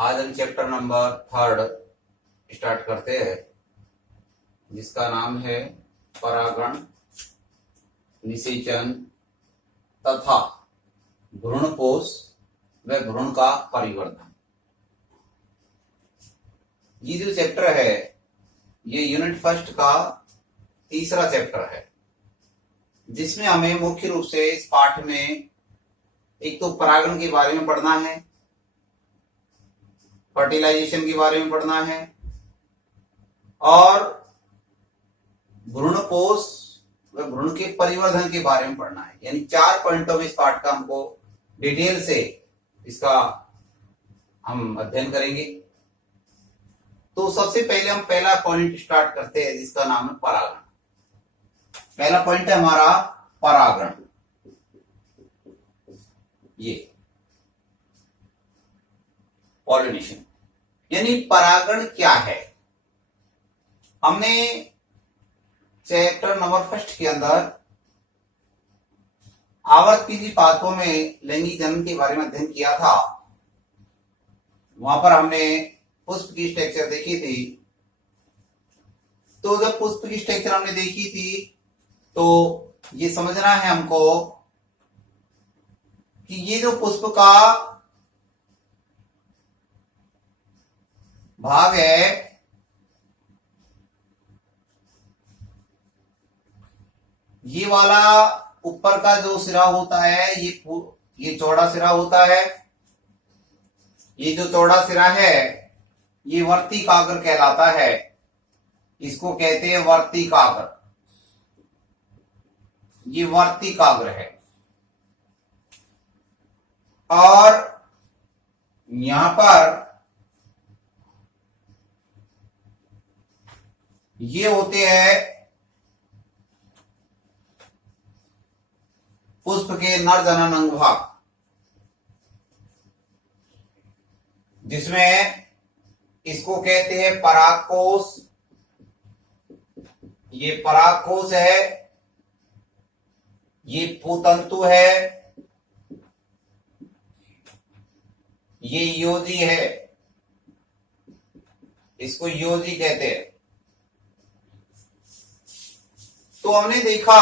आज हम chapter number 3 start करते हैं, जिसका नाम है परागण, निषेचन तथा भ्रूणपोष व भ्रूण का परिवर्धन। ये जो चैप्टर है ये यूनिट फर्स्ट का तीसरा चैप्टर है, जिसमें हमें मुख्य रूप से इस पाठ में एक तो परागण के बारे में पढ़ना है, फर्टिलाइजेशन के बारे में पढ़ना है और भ्रूणपोष व भ्रूण के परिवर्धन के बारे में पढ़ना है। यानी 4 पॉइंटों में इस पाठ का हमको डिटेल से इसका हम अध्ययन करेंगे। तो सबसे पहले हम पहला पॉइंट स्टार्ट करते हैं, जिसका नाम है परागण। पहला पॉइंट है हमारा परागण। ये पॉलिनेशन यानी परागण क्या है। हमने चैप्टर नंबर फर्स्ट के अंदर आवर्तकीय पाथों में लैंगिक जनन के बारे में अध्ययन किया था। वहां पर हमने पुष्प की स्ट्रक्चर देखी थी। तो जब पुष्प की स्ट्रक्चर हमने देखी थी तो ये समझना है हमको कि ये जो पुष्प का भाग है ये वाला ऊपर का जो सिरा होता है ये चौड़ा सिरा होता है। ये जो चौड़ा सिरा है ये वर्तिकाग्र कहलाता है। इसको कहते हैं वर्तिकाग्र। ये वर्तिकाग्र है। और यहां पर ये होते हैं पुष्प के नर जनन अंग भाग, जिसमें इसको कहते हैं परागकोश। ये परागकोश है, ये पुतंतु है, ये योजी है, इसको योजी कहते हैं। तो हमने देखा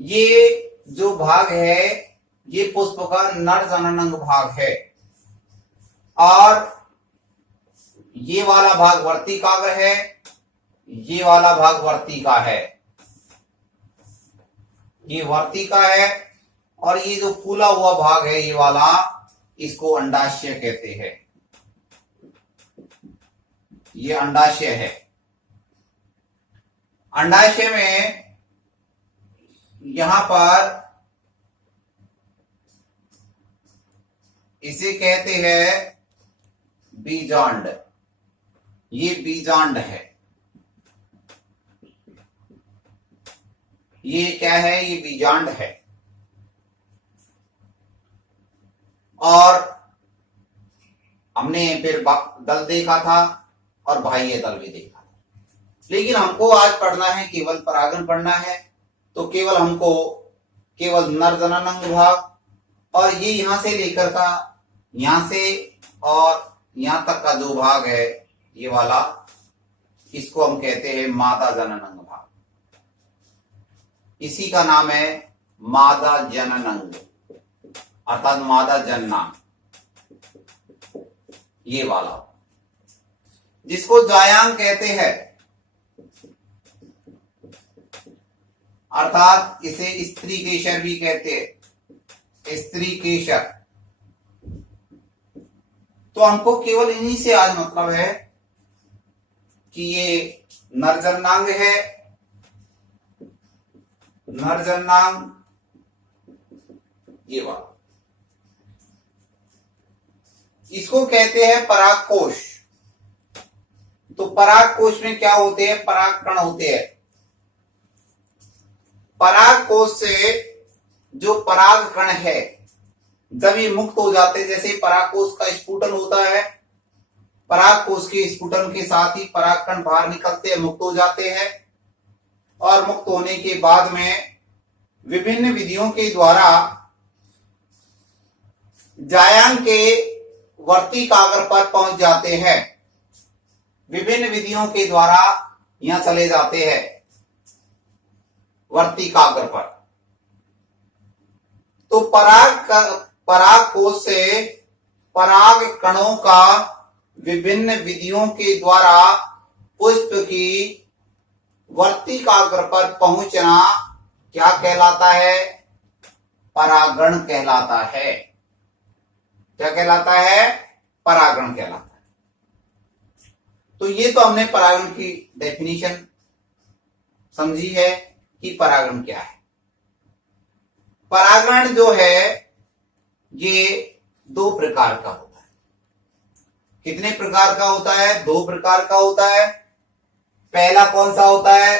ये जो भाग है ये पुष्प का नर जनन अंग भाग है और ये वाला भाग वर्तिकाग्र है, ये वाला भाग वर्तिका है। ये वर्तिका है और ये जो फूला हुआ भाग है ये वाला, इसको अंडाशय कहते हैं। ये अंडाशय है। अंडाशय में यहां पर इसे कहते हैं बीजांड। ये बीजांड है। ये क्या है? ये बीजांड है। और हमने फिर दल देखा था और बाह्य दल भी देखा। लेकिन हमको आज पढ़ना है, केवल परागण पढ़ना है। तो केवल हमको केवल नर जनन अंग भाग और ये यहां से लेकर का यहां से और यहां तक का जो भाग है ये वाला, इसको हम कहते हैं मादा जनन अंग भाग। इसी का नाम है मादा जनन अंग, अर्थात मादा जननांग। ये वाला जिसको जायांग कहते हैं, अर्थात इसे स्त्री केशर भी कहते हैं, स्त्री केशर। तो हमको केवल इन्हीं से आज मतलब है कि ये नरजननांग है, नरजननांग ये वाला, इसको कहते हैं परागकोश। तो परागकोश में क्या होते हैं? परागकण होते हैं। परागकोश से जो परागकण है जब ये मुक्त हो जाते, जैसे परागकोश का स्फुटन होता है, परागकोश के स्फुटन के साथ ही परागकण बाहर निकलते हैं, मुक्त हो जाते हैं। और मुक्त होने के बाद में विभिन्न विधियों के द्वारा जायांग के वर्ती कागर पर पहुंच जाते हैं। विभिन्न विधियों के द्वारा यहां चले जाते हैं वर्ती कागर पर। तो पराग कोश से पराग कणों का विभिन्न विधियों के द्वारा पुष्प की वर्ती कागर पर पहुंचना क्या कहलाता है? परागण कहलाता है। क्या कहलाता है? परागण कहलाता है। तो ये तो हमने परागण की डेफिनेशन समझी है कि परागण क्या है। परागण जो है ये दो प्रकार का होता है। कितने प्रकार का होता है? दो प्रकार का होता है। पहला कौन सा होता है?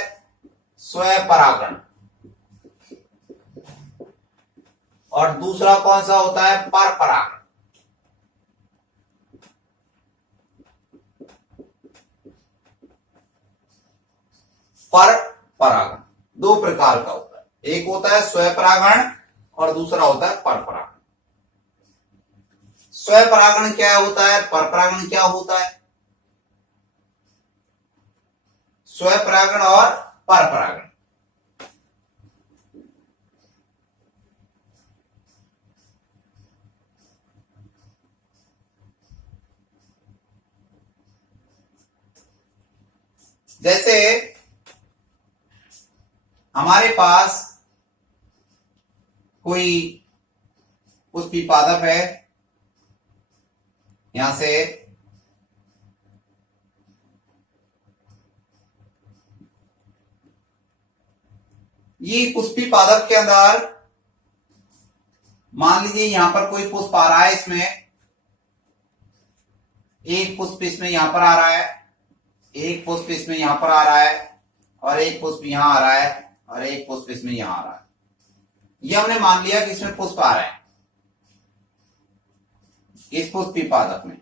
स्वपरागण। और दूसरा कौन सा होता है? परपरागण। परपरागण दो प्रकार का होता है। एक होता है स्वपरागण और दूसरा होता है परपरागण। स्वपरागण क्या होता है? परपरागण क्या होता है? स्वपरागण और परपरागण। जैसे हमारे पास कोई पुष्पी पादप है, यहां से ये पुष्पी पादप के अंदर मान लीजिए यहां पर कोई पुष्प आ रहा है, इसमें एक पुष्प इसमें यहां पर आ रहा है, एक पुष्प इसमें यहां पर आ रहा है, और एक पुष्प यहां आ रहा है, और एक पुष्प इसमें यहां आ रहा है। ये हमने मान लिया कि इसमें पुष्प आ रहा है इस पुष्पी पादप में।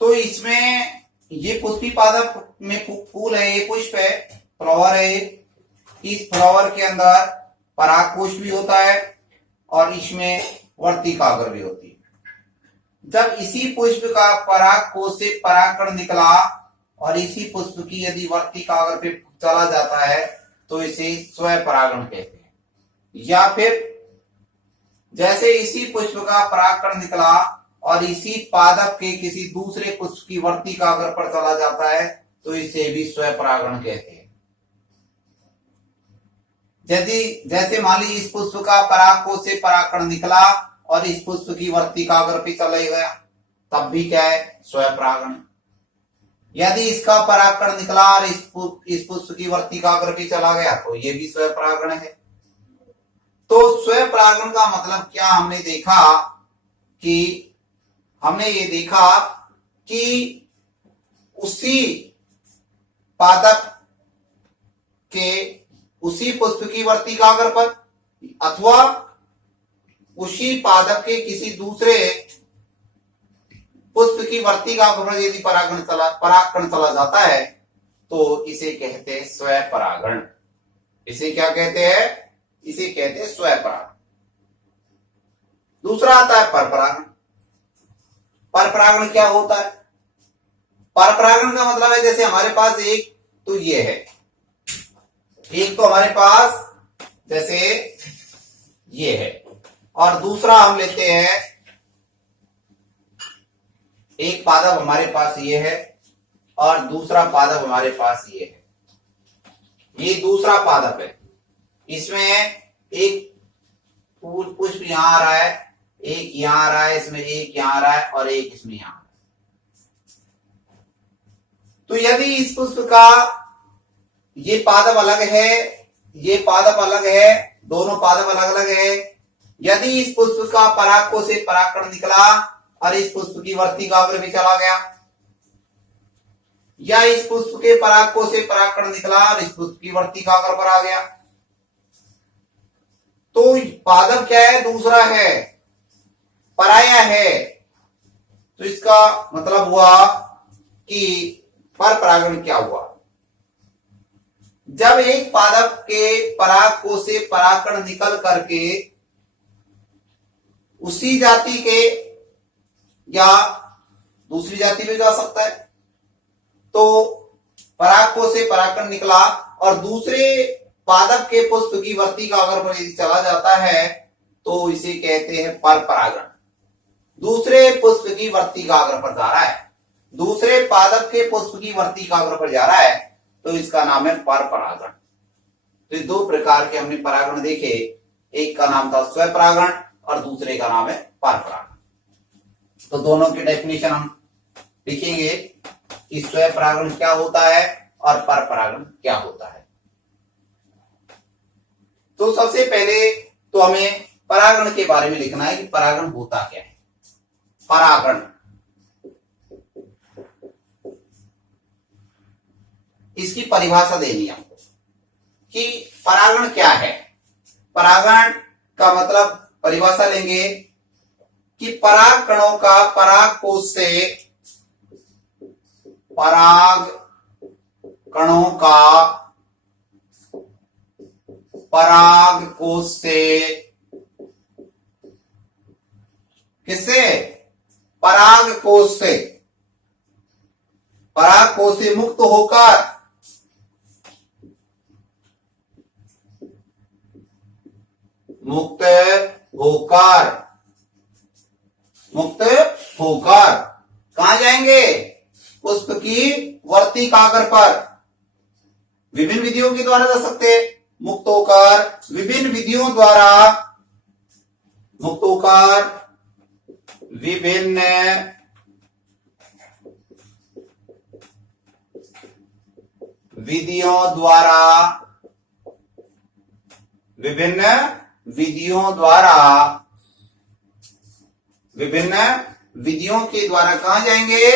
तो इसमें ये पुष्पी पादप में फूल है, ये पुष्प है, फ्लावर है। इस फ्लावर के अंदर परागकोश भी होता है और इसमें वर्ती कागर भी होती है। जब इसी पुष्प का परागकोश से परागकण निकला और इसी पुष्प की यदि वर्ती कागर पे चला जाता है तो इसे स्वपरागण कहते हैं। या फिर जैसे इसी पुष्प का परागकण निकला और इसी पादप के किसी दूसरे पुष्प की वर्ती कागर पर चला जाता है तो इसे भी स्वपरागण कहते हैं। यदि जैसे मान लीजिए इस पुष्प का परागकोश से परागकण निकला और इस पुष्प की वर्ती कागर पे चला गया, तब भी क्या है? स्वपरागण। यदि इसका परागकण निकला और इस पुष्प की वर्ती कागर पे चला गया तो ये भी स्वपरागण है। तो स्वपरागण का मतलब क्या? हमने ये देखा कि उसी पादप के उसी पुष्प की वर्ती कागर पर अथवा उसी पादप के किसी दूसरे पुष्प की वर्ती कागर पर यदि परागकण चला जाता है तो इसे कहते हैं स्वपरागण। इसे क्या कहते हैं? इसे कहते हैं स्वपरागण। दूसरा आता है परपरागण। परपरागण क्या होता है? परपरागण का मतलब है जैसे हमारे पास एक तो ये है, एक तो हमारे पास जैसे ये है, और दूसरा हम लेते हैं एक पादप हमारे पास ये है और दूसरा पादप हमारे पास ये है। ये दूसरा पादप है, इसमें एक फूल पुष्प यहां आ रहा है, एक यहां आ रहा है, इसमें एक यहां आ रहा है और एक इसमें यहां आ रहा है। तो यदि इस पुष्प का ये पादप अलग है, ये पादप अलग है, दोनों पादप अलग अलग है। यदि इस पुष्प का परागकोश से परागकण निकला और इस पुष्प की वर्ती कागर में चला गया, या इस पुष्प के परागकोश से परागकण निकला और इस पुष्प की वर्ती कागर पर आ गया, तो पादप क्या है? दूसरा है, पराया है। तो इसका मतलब हुआ कि परपरागण क्या हुआ? जब एक पादप के परागकोश से परागकण निकल करके उसी जाति के या दूसरी जाति में जा सकता है। तो परागकोश से परागकण निकला और दूसरे पादप के पुष्प की वर्तिका अगर पर यदि चला जाता है तो इसे कहते हैं पर परागण। दूसरे पुष्प की वर्तिका अगर पर जा रहा है, दूसरे पादप के पुष्प की वर्तिका अगर पर जा रहा है तो इसका नाम है पर परागण। तो ये दो प्रकार के हमने परागण देखे, एक का नाम था स्वपरागण और दूसरे का नाम है पर परागण। तो दोनों की डेफिनेशन हम लिखेंगे कि स्वपरागण क्या होता है और पर परागण क्या होता है। तो सबसे पहले तो हमें परागण के बारे में लिखना है कि परागण होता क्या है। परागण इसकी परिभाषा देनी है हमको कि परागण क्या है। परागण का मतलब परिभाषा लेंगे कि पराग कणों का परागकोश से पराग कणों का परागकोश से किससे? परागकोश से, परागकोश से मुक्त होकर मुक्त होकर मुक्त होकर कहां जाएंगे? पुष्प की वर्तिकाग्र पर। विभिन्न विधियों के द्वारा जा सकते हैं। मुक्त होकर विभिन्न विधियों द्वारा, मुक्त होकर विभिन्न विधियों द्वारा, विभिन्न विधियों द्वारा, विभिन्न विधियों के द्वारा कहां जाएंगे?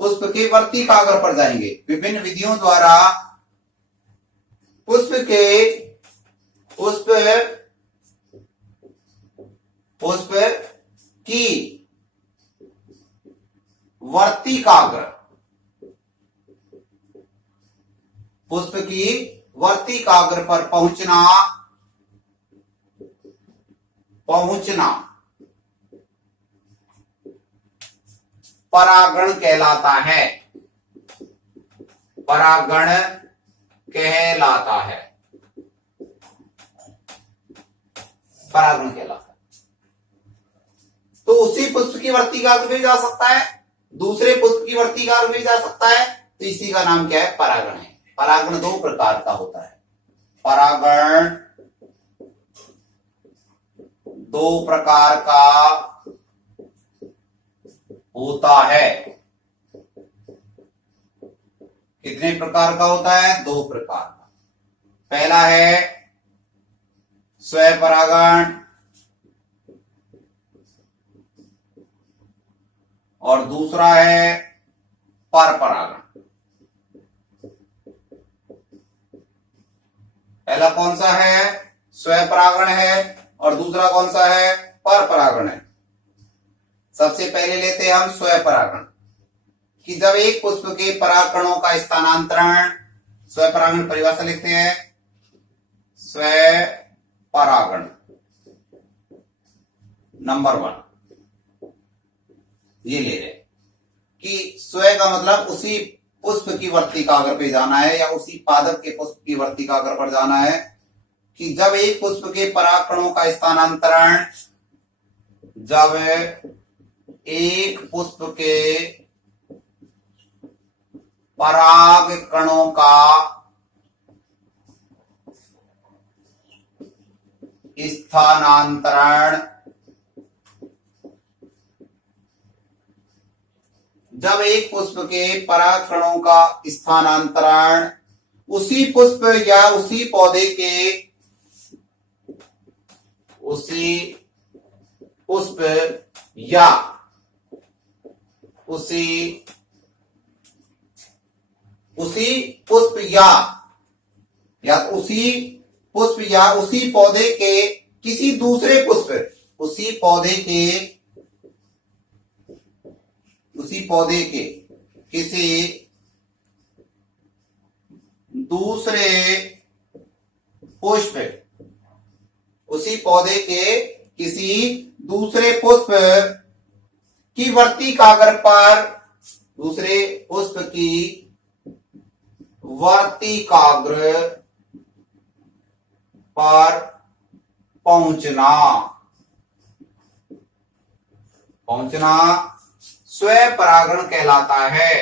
पुष्प के वर्तिकाग्र पर जाएंगे। विभिन्न विधियों द्वारा पुष्प की वर्तिकाग्र, पुष्प की वर्तिकाग्र पर पहुंचना परागण कहलाता है। परागण कहलाता है, परागण कहलाता है। तो उसी पुष्प की वर्तिकाग्र में जा सकता है, दूसरे पुष्प की वर्तिकाग्र में जा सकता है। तो इसी का नाम क्या है? परागण है। परागण दो प्रकार का होता है। परागण दो प्रकार का होता है। कितने प्रकार का होता है? दो प्रकार का। पहला है स्वपरागण और दूसरा है परपरागण। पहला कौन सा है? स्वपरागण है और दूसरा कौन सा है? परपरागण है। सबसे पहले लेते हैं हम स्वपरागण कि जब एक पुष्प के परागकणों का स्थानांतरण, स्वपरागण परिभाषा लिखते हैं। स्वपरागण नंबर 1 ये ले रहे कि स्व का मतलब उसी पुष्प की वर्तिकाग्र पे जाना है या उसी पादप के पुष्प की वर्तिकाग्र पर जाना है। कि जब एक पुष्प के परागकणों का स्थानांतरण, जब एक पुष्प के पराग कणों का स्थानांतरण, जब एक पुष्प के पराग कणों का स्थानांतरण उसी पुष्प या उसी पौधे के, उसी पुष्प या उसी पुष्प या उसी पुष्प या उसी पौधे के किसी दूसरे पुष्प, उसी पौधे के किसी दूसरे पुष्प, उसी पौधे के किसी दूसरे पुष्प की वर्तिकाग्र पर, दूसरे पुष्प की वर्तिकाग्र पर पहुंचना, पहुंचना स्वपरागण कहलाता है।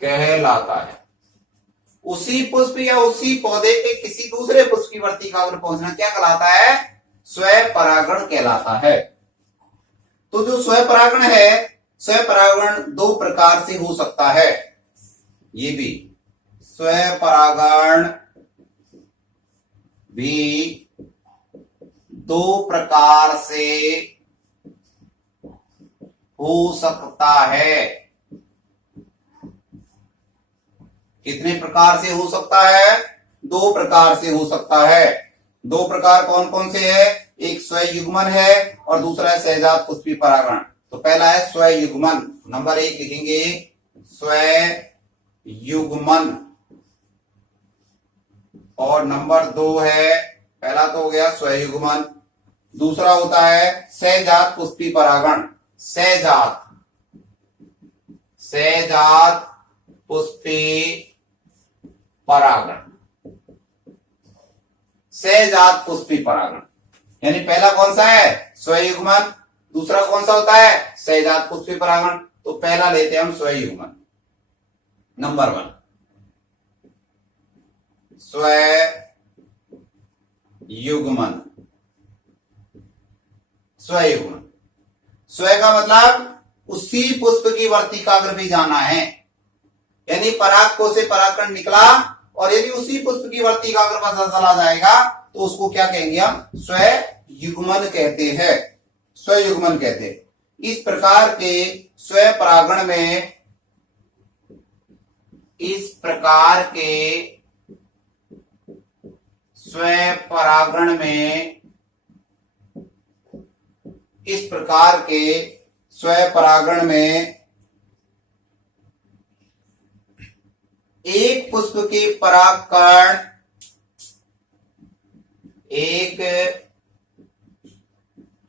कहलाता है। उसी पुष्प या उसी पौधे के किसी दूसरे पुष्प की वर्तिकाग्र पहुंचना क्या कहलाता है? स्वपरागण कहलाता है। तो जो स्वपरागण है, स्वपरागण दो प्रकार से हो सकता है। ये भी स्वपरागण भी दो प्रकार से हो सकता है। कितने प्रकार से हो सकता है? दो प्रकार से हो सकता है। दो प्रकार कौन कौन से है? एक स्वयुग्मन है और दूसरा है सहजात पुष्पी परागण। तो पहला है स्वयुग्मन, नंबर 1 लिखेंगे स्वयुग्मन, और नंबर 2 है, पहला तो हो गया स्वयुग्मन, दूसरा होता है सहजात पुष्पी परागण। सहजात, सहजात पुष्पी परागण, सहजात पुष्पी परागण। यानी पहला कौन सा है? स्वयुग्मन, दूसरा कौन सा होता है? सहजात पुष्पी परागण। तो पहला लेते हैं हम स्वयुग्मन, नंबर 1 स्वयुग्मन। स्वयुग्मन, स्व का मतलब उसी पुष्प की वर्तिकाग्र भी जाना है, यानी पराग कोश से परागकण निकला और यदि उसी पुष्प की वर्तिकाग्र पर चला जाएगा तो उसको क्या कहेंगे? हम स्वयुग्मन कहते हैं। स्वयुग्मन कहते हैं। इस प्रकार के स्वपरागण में, इस प्रकार के स्वपरागण में, इस प्रकार के स्वपरागण में एक पुष्प के परागकण, एक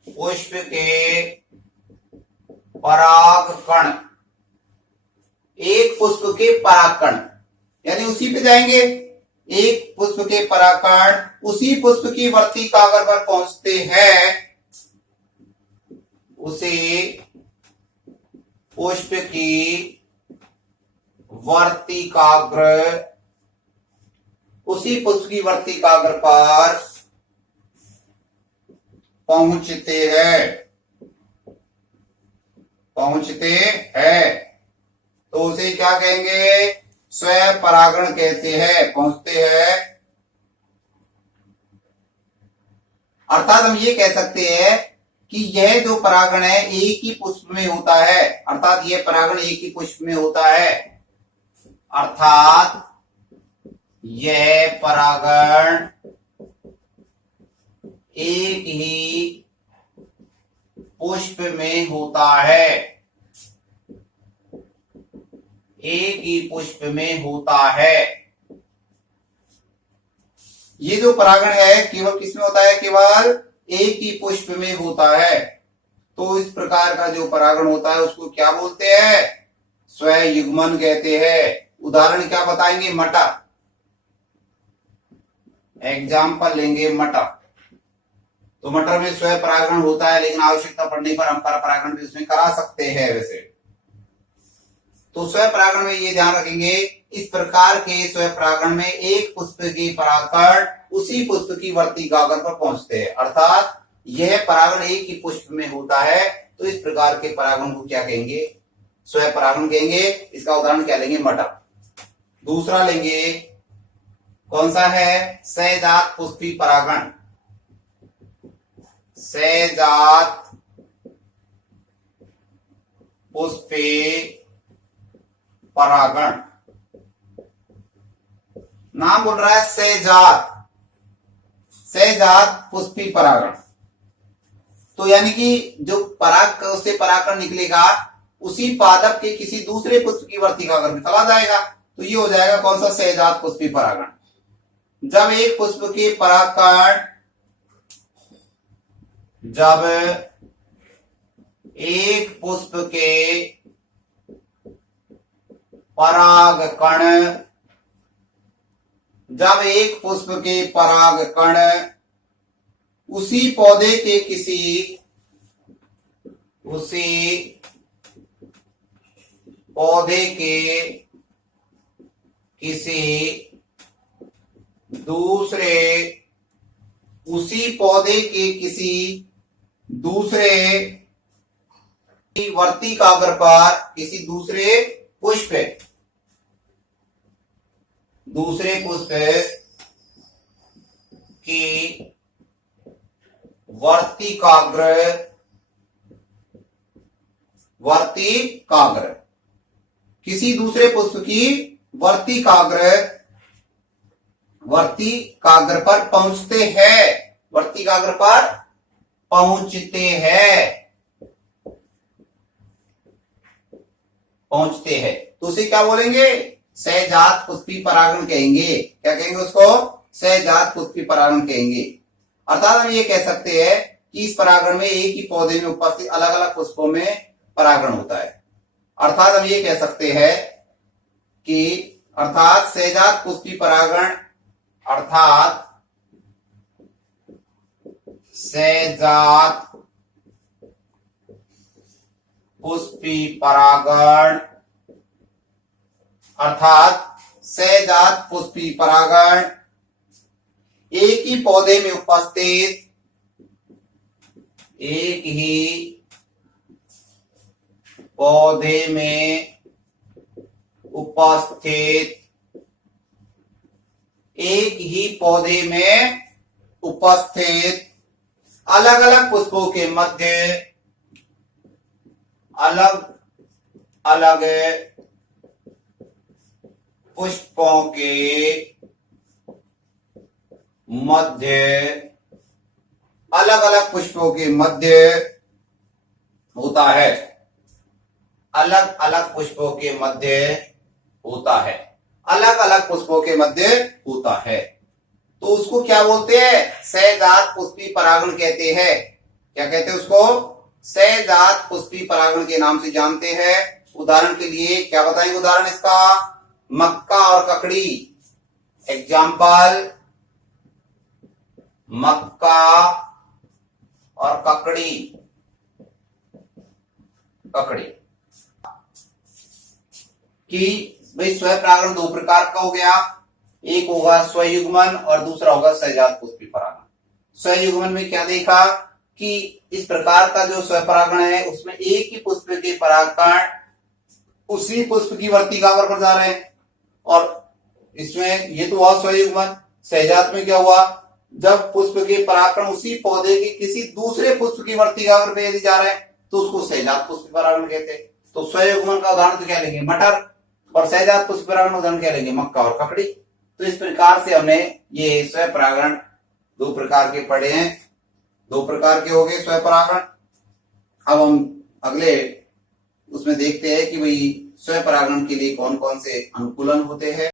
पुष्प के परागकण, एक पुष्प के परागकण, यानी उसी पे जाएंगे, एक पुष्प के परागकण उसी पुष्प की वर्तिकाग्र पर पहुंचते हैं, उसे पुष्प की वर्तिकाग्र, उसी पुष्प की वर्तिकाग्र पर पहुंचते हैं, पहुंचते हैं, तो उसे क्या कहेंगे? स्वपरागण कहते हैं। पहुंचते हैं, अर्थात हम ये कह सकते हैं कि यह जो परागण है एक ही पुष्प में होता है, अर्थात यह परागण एक ही पुष्प में होता है, अर्थात यह परागण एक ही पुष्प में होता है, एक ही पुष्प में होता है। ये जो परागण है केवल किसमें होता है? केवल एक ही पुष्प में होता है। तो इस प्रकार का जो परागण होता है उसको क्या बोलते हैं? स्वयुग्मन कहते हैं। उदाहरण क्या बताएंगे? मटर, एग्जाम्पल लेंगे मटर। तो मटर में स्वपरागण होता है, लेकिन आवश्यकता पड़ने पर हम परपरागण भी उसमें करा सकते हैं। वैसे तो स्वपरागण में ये ध्यान रखेंगे, इस प्रकार के स्वपरागण में एक पुष्प के परागकण उसी पुष्प की वर्तिकाग्र पर पहुंचते हैं, अर्थात यह परागण एक ही पुष्प में होता है। तो इस प्रकार के परागण को क्या कहेंगे? स्वपरागण कहेंगे। इसका उदाहरण क्या लेंगे? मटर। दूसरा लेंगे, कौन सा है? सहजात पुष्पी परागण। सहजात पुष्पी परागण, नाम बोल रहा है सहजात, सहजात पुष्पी परागण। तो यानी कि जो पराग से परागकण निकलेगा उसी पादप के किसी दूसरे पुष्प की वर्तिकाग्र में चला जाएगा, तो ये हो जाएगा कौन सा? सहजात पुष्पी परागण। जब एक पुष्प के परागकण जब एक पुष्प के परागकण जब एक पुष्प के परागकण उसी पौधे के किसी दूसरे वर्तिकाग्र पर दूसरे पुष्प की वर्तिकाग्र किसी दूसरे पुष्प की वर्तिकाग्र पर पहुंचते हैं तो उसे क्या बोलेंगे? सहजात पुष्पी परागण कहेंगे। क्या कहेंगे उसको? सहजात पुष्पी परागण कहेंगे। अर्थात हम ये कह सकते हैं कि इस परागण में एक ही पौधे में उपस्थित अलग अलग पुष्पों में परागण होता है। अर्थात हम ये कह सकते हैं कि सहजात पुष्पी परागण सहजात पुष्पी परागण एक ही पौधे में उपस्थित अलग अलग पुष्पों के मध्य होता है। अलग अलग पुष्पों के मध्य होता है तो उसको क्या बोलते हैं? सहजात पुष्पी परागण कहते हैं। क्या कहते हैं उसको? सहजात पुष्पी परागण के नाम से जानते हैं। उदाहरण के लिए क्या बताएंगे? उदाहरण इसका मक्का और ककड़ी। एग्जाम्पल मक्का और ककड़ी। कि भाई स्व परागण दो प्रकार का हो गया। एक होगा स्वयुग्मन और दूसरा होगा सहजात पुष्पी परागण। स्वयुग्मन में क्या देखा कि इस प्रकार का जो स्व परागण है उसमें एक ही पुष्प के परागकण उसी पुष्प की वर्तिकाग्र पर जा रहे हैं और इसमें ये तो हुआ स्वयुग्मन। सहजात में क्या हुआ? जब पुष्प के परागकण उसी पौधे के किसी दूसरे पुष्प की वर्तिकाग्र पे यदि जा रहे हैं तो उसको सहजात पुष्पी परागण कहते हैं। तो स्वयुग्मन का उदाहरण तो क्या लेंगे? मटर। और सहजात पुष्पी परागण उदाहरण क्या लेंगे? मक्का और ककड़ी। तो इस प्रकार से हमने ये स्व परागण दो प्रकार के पढ़े हैं। दो प्रकार के हो गए स्व परागण। अब हम अगले उसमें देखते हैं कि भाई स्व परागण के लिए कौन कौन से अनुकूलन होते हैं।